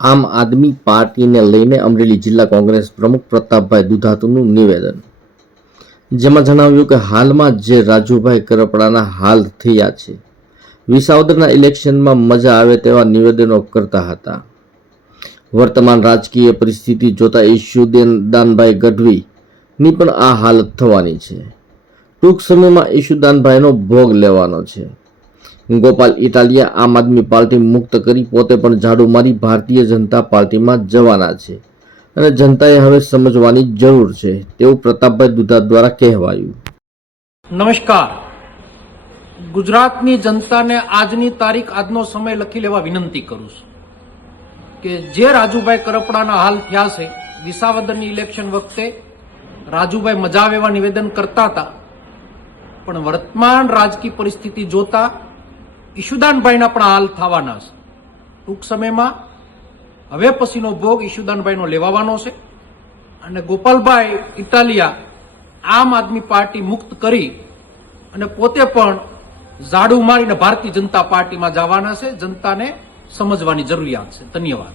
આમ આદમી પાર્ટીને લઈને અમરેલી જિલ્લા કોંગ્રેસ પ્રમુખ પ્રતાપભાઈ દુધાતુનું નિવેદન, જેમાં જણાવ્યું કે હાલમાં જે રાજુભાઈ કરપડાના હાલ થયા છે, વિસાવદરના ઇલેક્શનમાં મજા આવે તેવા નિવેદનો કરતા હતા. વર્તમાન રાજકીય પરિસ્થિતિ જોતા ઈશુદાનભાઈ ગઢવીની પણ આ હાલત થવાની છે. ટૂંક સમયમાં ઈશુદાનભાઈનો ભોગ લેવાનો છે. ગોપાલ ઇટાલિયા આમ આદમી પાર્ટી મુક્ત કરી પોતે પણ ઝાડુ મારી ભારતીય જનતા પાર્ટીમાં જવાના છે અને જનતાએ હવે સમજવાની જરૂર છે તેવું પ્રતાપભાઈ દુધા દ્વારા કહેવાયું. નમસ્કાર. ગુજરાતની જનતાને આજની તારીખ, આજનો સમય લખી લેવા વિનંતી કરું છું કે જે રાજુભાઈ કરપડાના હાલ થયા છે, વિસાવદરની ઇલેક્શન વખતે રાજુભાઈ મજા આવે એવા નિવેદન કરતા હતા, પણ વર્તમાન રાજકીય પરિસ્થિતિ જોતા ઈશુદાનભાઈના પણ હાલ થવાના છે. ટૂંક સમયમાં હવે પછીનો ભોગ ઈશુદાનભાઈનો લેવાનો છે અને ગોપાલભાઈ ઇટાલિયા આમ આદમી પાર્ટી મુક્ત કરી અને પોતે પણ ઝાડુ મારીને ભારતીય જનતા પાર્ટીમાં જવાના છે. જનતાને સમજવાની જરૂરિયાત છે. ધન્યવાદ.